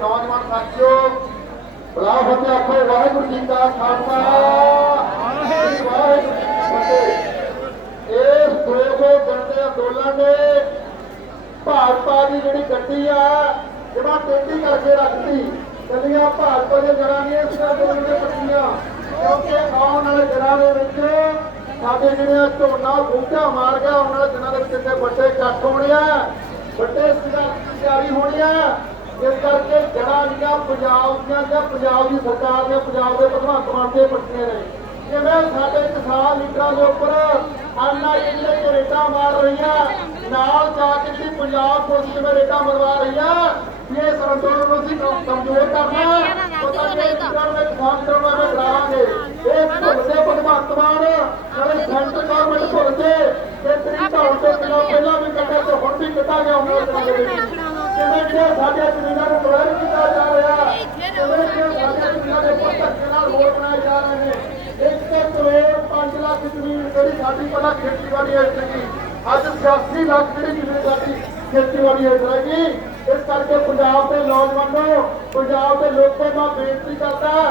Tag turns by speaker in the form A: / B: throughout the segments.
A: ਨੌਜਵਾਨ ਸਾਥੀਓ ਬਲਾ ਫਤਿਹ ਆਖੋ, ਵਾਹਿਗੁਰੂ ਜੀ ਕਾ ਖਾਲਸਾ। ਵਾਹਿਗੁਰੂ ਜੀ ਕੀ ਫਤਿਹ। ਇਸ 200 ਦਿਨ ਅੰਦੋਲਨ ਨੇ ਭਾਜਪਾ ਦੀ ਜਿਹੜੀ ਗੱਡੀ ਆ, ਜਮਾ ਟੇਢੀ ਕਰਕੇ ਰੱਖਤੀ ਗੱਡੀਆਂ ਭਾਜਪਾ ਦੇ ਜਰਾਂ ਦੀਆਂ ਇਸ ਅੰਦੋਲਨ ਦੇ ਪੱਟੀਆਂ ਕਿਉਂਕਿ ਆਉਣ ਵਾਲੇ ਦਿਨਾਂ ਦੇ ਵਿੱਚ ਸਾਡੇ ਜਿਹੜੇ ਝੋਨਾ ਬੂਟਾ ਮਾਰ ਗਿਆ ਉਹਨਾਂ ਵਾਲੇ ਦਿਨਾਂ ਦੇ ਵਿੱਚ ਇੱਥੇ ਵੱਡੇ ਇਕੱਠ ਹੋਣੇ ਆ। ਵੱਡੇ ਸੰਘਰਸ਼ ਦੀ ਤਿਆਰੀ ਹੋਣੀ ਆ। ਇਸ ਕਰਕੇ ਜੜਾਂ ਪੰਜਾਬ ਦੀਆਂ ਜਾਂ ਪੰਜਾਬ ਦੀ ਸਰਕਾਰ ਦੇ ਪੰਜਾਬ ਦੇ ਭਗਵੰਤ ਮਾਨ ਦੇ ਪੱਟੀਆਂ ਨੇ। ਜਿਵੇਂ ਸਾਡੇ ਕਿਸਾਨ ਲੀਡਰਾਂ ਦੇ ਉੱਪਰ ਆਨਲਾਈਨ ਜਿਹੜੇ ਰੇਟਾਂ ਮਾਰ ਰਹੀਆਂ। ਨਾਲ ਜਾ ਕੇ ਵੀ ਪੰਜਾਬ ਪੁਲਿਸ ਜਿਵੇਂ ਰੇਟਾਂ ਮਰਵਾ ਰਹੀਆਂ ਵੀ ਇਸ ਨੂੰ ਅਸੀਂ ਕਮਜ਼ੋਰ ਕਰਨਾ ਪਤਾ ਨਹੀਂ ਲੀਡਰਾਂ ਵਿੱਚ ਫਾਂਸ ਕਰਨਾ ਮੈਂ ਕਰਾਵਾਂਗੇ। ਇਹ ਭੁੱਲਦੇ ਭਗਵੰਤ ਮਾਨ ਨਾਲੇ ਸੈਂਟਰ ਗਵਰਨਮੈਂਟ ਭੁੱਲ ਤੇ ਤਰੀ ਢਾਉਣ ਤੋਂ ਪਹਿਲਾਂ ਵੀ ਕੱਟਿਆ ਤੇ ਹੁਣ ਵੀ ਕੱਟਾ ਗਿਆ ਉਹਨਾਂ ਦੇ ਜਿਵੇਂ ਜਿਹੜੇ ਸਾਡੇ ਜ਼ਮੀਨਾਂ ਨੂੰ ਪ੍ਰੋਵਾਈਡ ਕੀਤਾ ਜਾ ਰਿਹਾ ਜਿਵੇਂ ਕਿ ਸਾਡੇ ਜ਼ਮੀਨਾਂ ਦੇ ਉੱਪਰ ਧੱਕੇ ਨਾਲ ਰੋਡ ਬਣਾਏ ਜਾ ਰਹੇ ਨੇ ਇੱਕ ਕਰੋੜ 5 ਲੱਖ ਜ਼ਮੀਨ ਜਿਹੜੀ ਸਾਡੀ ਪਹਿਲਾਂ ਖੇਤੀਬਾੜੀ ਹੈ ਸੀਗੀ, ਅੱਜ 86 ਲੱਖ ਜਿਹੜੀ ਸਾਡੀ ਖੇਤੀਬਾੜੀ ਹੈ ਰਹੇਗੀ ਇਸ ਕਰਕੇ ਪੰਜਾਬ ਦੇ ਨੌਜਵਾਨੋ, ਪੰਜਾਬ ਦੇ ਲੋਕਾਂ ਨੂੰ ਬੇਨਤੀ ਕਰਦਾ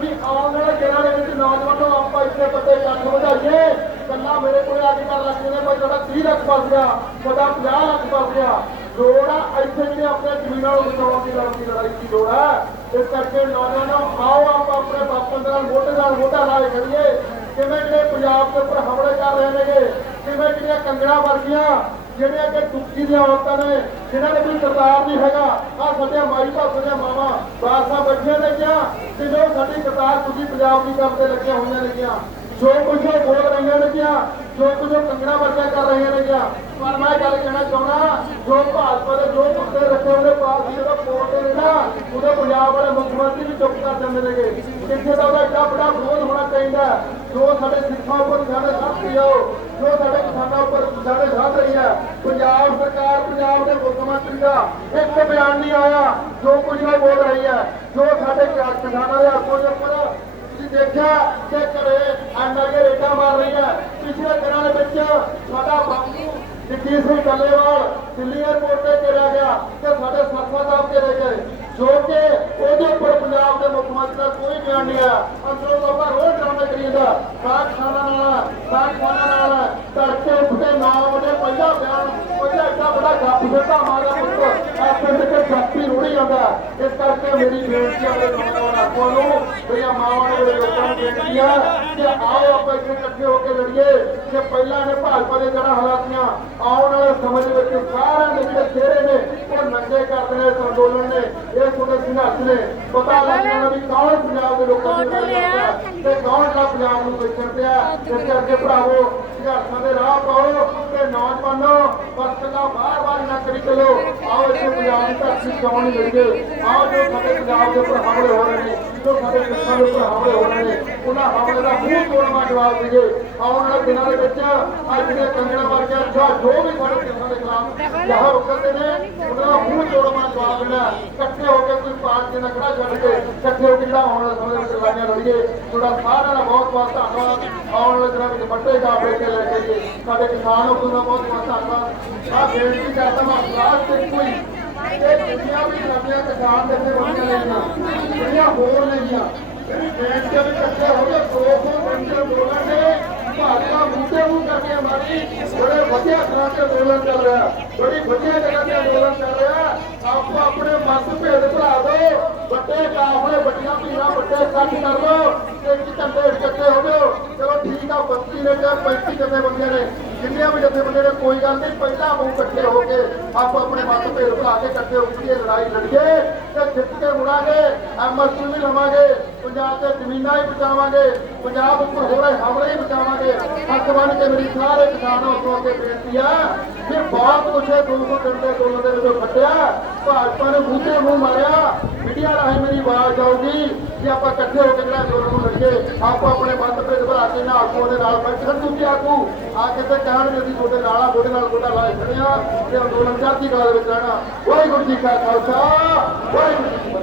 A: ਵੀ ਆਉਣ ਵਾਲੇ ਦਿਨਾਂ ਦੇ ਵਿੱਚ ਨੌਜਵਾਨੋ, ਆਪਾਂ ਇੱਥੇ ਪੱਤੇ ਇਕੱਠ ਵਧਾਈਏ। ਕੱਲਾ ਮੇਰੇ ਕੋਲ ਆ ਕੇ ਕਰ ਲੱਗੇ ਨੇ, ਭਾਈ ਤੁਹਾਡਾ 30 ਲੱਖ ਫਸ ਗਿਆ, ਤੁਹਾਡਾ 50 ਲੱਖ ਫਸ ਗਿਆ। ਲੋੜ ਆ ਇੱਥੇ ਜਿਹੜੇ ਆਪਣੇ ਜ਼ਮੀਨਾਂ ਨੂੰ ਬਚਾਉਣ ਦੀ ਲੜਾਈ ਦੀ ਲੜਾਈ ਦੀ ਲੋੜ ਹੈ ਇਸ ਕਰਕੇ ਨੌਜਵਾਨੋ, ਆਓ ਆਪਾਂ ਆਪਣੇ ਬਾਪੂ ਨਾਲ, ਮੋਢੇ ਨਾਲ ਮੋਢਾ ਲਾ ਕੇ ਖੜੀਏ। ਕਿਵੇਂ ਜਿਹੜੇ ਪੰਜਾਬ ਦੇ ਉੱਪਰ ਹਮਲੇ ਕਰ ਰਹੇ ਨੇਗੇ ਕਿਵੇਂ ਜਿਹੜੀਆਂ ਕੰਗਣਾ ਵਰਗੀਆਂ, ਜਿਹੜੀਆਂ ਕਿ ਦੁੱਖੀ ਦੀਆਂ ਔਰਤਾਂ ਨੇ, ਜਿਨ੍ਹਾਂ ਨੇ ਵੀ ਸਰਦਾਰ ਨਹੀਂ ਹੈਗਾ ਆ ਸਾਡੀਆਂ ਮਾਈ ਭਾਪੇ ਦੀਆਂ ਮਾਵਾਂ ਬਾਸਾਂ ਬੈਠੀਆਂ ਨੇ ਕਿਹਾ ਕਿ ਜੋ ਸਾਡੀ ਸਰਦਾਰ ਤੁਸੀਂ ਪੰਜਾਬ ਦੀ ਕੰਮ ਤੇ ਲੱਗੀਆਂ ਹੋਈਆਂ ਨੇ ਕਿਹਾ ਜੋ ਕੁਝ ਉਹ ਬੋਲ ਰਹੀਆਂ ਨੇ ਕਿਹਾ ਜੋ ਕੁਝ ਉਹ ਕੰਗਣਾ ਵਰਗੀਆਂ ਕਰ ਰਹੀਆਂ ਨੇ ਕਿਹਾ ਪਰ ਮੈਂ ਗੱਲ ਕਹਿਣਾ ਚਾਹੁੰਦਾ, ਜੋ ਭਾਜਪਾ ਦੇ ਜੋ ਮੁੱਦੇ ਰੱਖੇ ਉਹਦੇ ਪਾਰਟੀ ਜਦੋਂ ਕੋਰਟ ਨੇ ਨਾ ਉਹਦੇ ਪੰਜਾਬ ਵਾਲੇ ਮੁੱਖ ਮੰਤਰੀ ਵੀ ਚੁੱਪ ਕਰ ਜਾਂਦੇ ਨੇਗੇ। ਕਿੱਥੇ ਦਾ ਉਹਦਾ ਏਡਾ ਵੱਡਾ ਵਿਰੋਧ ਹੋਣਾ ਚਾਹੀਦਾ ਜੋ ਸਾਡੇ ਸਿੱਖਾਂ ਉੱਪਰ ਸਾਡੇ ਸਾਥ ਦਿਓ ਜੋ ਸਾਡੇ ਕਿਸਾਨਾਂ ਉੱਪਰ ਸਾਡੇ ਸਾਥ ਰਹੀ ਹੈ ਪੰਜਾਬ ਸਰਕਾਰ, ਪੰਜਾਬ ਦੇ ਮੁੱਖ ਮੰਤਰੀ ਦਾ ਇੱਕ ਬਿਆਨ ਨਹੀਂ ਆਇਆ, ਜੋ ਕੁਝ ਉਹ ਬੋਲ ਰਹੀ ਹੈ ਜੋ ਸਾਡੇ ਕਿਸਾਨਾਂ ਦੇ ਹੱਥੋਂ ਦੇ ਉੱਪਰ ਤੁਸੀਂ ਦੇਖਿਆ ਕਿ ਘਰੇ ਐਮਐਲਏ ਰੇਟਾਂ ਮਾਰ ਰਹੀ ਹੈ ਪਿਛਲੇ ਦਿਨਾਂ ਦੇ ਵਿੱਚ ਸਾਡਾ ਬਾਪੂ ਜਗਜੀਤ ਸਿੰਘ ਡੱਲੇਵਾਲ ਦਿੱਲੀ 에ਅਰਪੋਰਟ ਤੇ ਘੇਰਿਆ ਗਿਆ ਤੇ ਸਾਡੇ ਸਰਪਾ ਸਾਹਿਬ ਘੇਰੇ ਗਏ। ਜੋ ਕਿ ਉਹਦੇ ਉੱਪਰ ਪੰਜਾਬ ਦੇ ਮੁੱਖ ਮੰਤਰੀ ਦਾ ਕੋਈ ਬਿਆਨ ਨਹੀਂ ਆਇਆ ਅੰਦਰੋਂ ਲੋਕਾਂ ਰੋਜ਼ ਡਰਾਮੇ ਕਰੀ ਜਾਂਦਾ ਨਾਲ ਸਾਗ ਨਾਲ ਤੜਕੇ ਉੱਠਦੇ 9 ਵਜੇ ਪਹਿਲਾ ਬਿਆਨ ਪਹਿਲਾ ਇੱਡਾ ਬੜਾ ਗੱਪ ਦਿੱਤਾ ਮਾਰਿਆ ਪੁੱਤ ਆ ਪਿੰਡ ਗੱਪੀ ਰੁੜੀ ਜਾਂਦਾ। ਇਸ ਕਰਕੇ ਮੇਰੀ ਬੇਨਤੀ ਹੈ ਨੌਜਵਾਨ ਆਗੂਆਂ ਨੂੰ, ਮੇਰੀਆਂ ਮਾਵਾਂ ਨੂੰ ਬੇਨਤੀ ਹੈ ਕਿ ਆਓ ਆਪਾਂ ਇੱਥੇ ਇਕੱਠੇ ਹੋ ਕੇ ਲੜੀਏ ਕਿ ਪਹਿਲਾਂ ਨੇ ਭਾਜਪਾ ਦੇ ਜਿਹੜਾ ਹਾਲਾਤੀਆਂ ਆਉਣ ਵਾਲੇ ਸਮੇਂ ਦੇ ਵਿੱਚ ਸਾਰਿਆਂ ਦੇ ਜਿਹੜੇ ਚਿਹਰੇ ਨੇ ਉਹ ਨੰਗੇ ਕਰ ਦੇਣੇ ਇਸ ਅੰਦੋਲਨ ਨੇ ਇਹ ਤੁਹਾਡੇ ਸੰਘਰਸ਼ ਨੇ। ਪਤਾ ਲੱਗ ਜਾਣਾ ਵੀ ਕੌਣ ਪੰਜਾਬ ਦੇ ਲੋਕਾਂ ਦੀ ਲੜਾਈ ਲੜਦਾ ਤੇ ਕੌਣ ਜਿਹੜਾ ਪੰਜਾਬ ਨੂੰ ਵੇਚਣ ਪਿਆ ਇਸ ਕਰਕੇ ਭਰਾਵੋ ਸੰਘਰਸ਼ਾਂ ਦੇ ਰਾਹ ਪਾਓ ਤੇ ਨੌਜਵਾਨੋ ਬਾਰ-ਬਾਰ ਨਾ ਕਰੀ ਚਲੋ। ਆਓ ਇੱਥੇ ਪੰਜਾਬ ਦੀ ਧਰਤੀ ਕਿਉਂ ਲੜੀਏ ਆਓ ਜੋ ਸਾਡੇ ਪੰਜਾਬ ਦੇ ਉੱਪਰ ਹਮਲੇ ਹੋ ਰਹੇ ਨੇ, ਜੋ ਸਾਡੇ ਕਿਸਾਨਾਂ ਦੇ ਉੱਪਰ ਹਮਲੇ ਹੋ ਰਹੇ ਨੇ, ਉਹਨਾਂ ਹਮਲੇ ਦਾ ਮੂੰਹ ਤੋੜਵਾ ਜਵਾਬ ਦੇਈਏ? ਆਉਣ ਵਾਲੇ ਦਿਨਾਂ ਦੇ ਵਿੱਚ ਅੱਜ ਦੇ ਕੰਗਣਾ ਵਰਗਾ ਜੋ ਵੀ ਸਾਡੇ ਕਿਸਾਨਾਂ ਦੇ ਜਹਾਂ ਰੁਕਦੇ ਨੇ ਉਹਨਾਂ ਦਾ ਮੂੰਹ ਤੋੜਵਾ ਜਵਾਬ ਦੇਣਾ ਇਕੱਠੇ ਹੋ ਕੇ ਕੋਈ ਪਾਰਟੀ ਨਾਲ ਖੜਾ ਛੱਡ ਕੇ ਇਕੱਠੇ ਹੋ ਕੇ ਜਿਹੜਾ ਆਉਣ ਵਾਲੇ ਸਮੇਂ ਵਿੱਚ ਲੜਾਈਆਂ ਲੜੀਏ ਤੁਹਾਡਾ ਸਾਰਿਆਂ ਦਾ ਬਹੁਤ ਬਹੁਤ ਧੰਨਵਾਦ ਆਉਣ ਵਾਲੇ ਦਿਨਾਂ ਵਿੱਚ ਵੱਡੇ ਕਾਬਲੇ ਕੇ ਲੈ ਕੇ ਸਾਡੇ ਕਿਸਾਨ ਉਦੋਂ ਦਾ ਬਹੁਤ ਬਹੁਤ ਧੰਨਵਾਦ ਆ ਬੇਨਤੀ ਕਰਦਾ ਮੈਂ ਲਾਸਟ ਤੇ ਕੋਈ ਇਹ ਜਿੰਨੀਆਂ ਵੀ ਸਾਡੀਆਂ ਕਿਸਾਨ ਦੇ ਇੱਥੇ ਬੰਦੀਆਂ ਲੈਣੀਆਂ ਜਿਹੜੀਆਂ ਹੋਰ ਲੈਣੀਆਂ ਜਿਹੜੀ ਬੇਨਤੀ ਵੀ ਇਕੱਠੇ ਹੋ ਕੇ 200 ਬੰਦੇ ਬੋਲਣਗੇ ਭਾਜਪਾ ਮੁੱਦੇ ਨੂੰ ਕਰਕੇ ਮਾਰੀ। ਬੜੇ ਵਧੀਆ ਤਰ੍ਹਾਂ ਤੇ ਅੰਦੋਲਨ ਚੱਲ ਰਿਹਾ। ਬੜੀ ਵਧੀਆ ਜਗ੍ਹਾ ਤੇ ਅੰਦੋਲਨ ਚੱਲ ਰਿਹਾ। ਆਪੋ ਆਪਣੇ ਮਤ ਭੇਦ ਭਰਾ ਦਿਓ ਵੱਡੇ ਕਾਫਲੇ, ਵੱਡੀਆਂ ਭੀੜਾਂ ਵੱਡੇ ਇਕੱਠ ਕਰ ਲਓ। ਤੇ ਇੱਕ ਝੰਡੇ ਇਕੱਠੇ ਹੋ ਜਾਓ ਚਲੋ ਠੀਕ ਆ 32 ਨੇ ਜਾਂ 35 ਜਥੇ ਬੰਦੇ ਨੇ। ਜਿੰਨੀਆਂ ਵੀ ਜਥੇ ਬੰਦੇ ਨੇ, ਕੋਈ ਗੱਲ ਨਹੀਂ। ਪਹਿਲਾਂ ਉਹ ਇਕੱਠੇ ਹੋ ਕੇ ਆਪੋ ਆਪਣੇ ਮਤ ਭੇਦ ਭਰਾ ਕੇ ਇਕੱਠੇ ਹੋ ਕੇ ਲੜਾਈ ਲੜੀਏ ਤੇ ਜਿੱਤ ਕੇ ਮੁੜਾਂਗੇ। ਐਮਐਸਪੀ ਵੀ ਲਵਾਂਗੇ। ਪੰਜਾਬ ਤੇ ਜ਼ਮੀਨਾਂ ਹੀ ਬਚਾਵਾਂਗੇ। ਪੰਜਾਬ ਉੱਪਰ ਹੋ ਰਹੇ ਹਮਲੇ ਹੀ ਬਚਾਵਾਂਗੇ। ਹੱਥ ਬੰਨ ਕੇ ਮੇਰੀ ਸਾਰੇ ਕਿਸਾਨਾਂ ਨੂੰ ਅੱਗੇ ਬੇਨਤੀ ਆ ਕਿ ਬਹੁਤ ਕੁਛ ਹੈ 200 ਦਿਨ ਦੇ ਅੰਦੋਲਨ ਦੇ ਵਿੱਚੋਂ ਕੱਟਿਆ ਭਾਜਪਾ ਨੇ ਮੂੰਹੇ ਮੂੰਹ ਮਾਰਿਆ। ਮੀਡੀਆ ਰਾਹੀਂ ਮੇਰੀ ਆਵਾਜ਼ ਆਊਗੀ ਕਿ ਆਪਾਂ ਇਕੱਠੇ ਹੋ ਕੇ ਜਿਹੜਾ ਅੰਦੋਲਨ ਨੂੰ ਲੜੀਏ। ਆਪੋ ਆਪਣੇ ਮਤ ਭੇਦ ਭਰਾ ਕੇ ਨਾ ਆਗੂ ਦੇ ਨਾਲ ਬੈਠਣ ਦੂਜੇ ਆਗੂ, ਆ ਕੇ ਤੇ ਕਹਿਣਗੇ ਅਸੀਂ ਤੁਹਾਡੇ ਨਾਲ ਆ, ਤੁਹਾਡੇ ਨਾਲ ਤੁਹਾਡਾ ਲਾਇ ਖੜੇ ਤੇ ਅੰਦੋਲਨ ਚੜ੍ਹਦੀ ਕਲਾ ਦੇ ਵਿੱਚ ਰਹਿਣਾ। ਵਾਹਿਗੁਰੂ ਜੀ ਕਾ ਖਾਲਸਾ, ਵਾਹਿਗੁਰੂ ਜੀ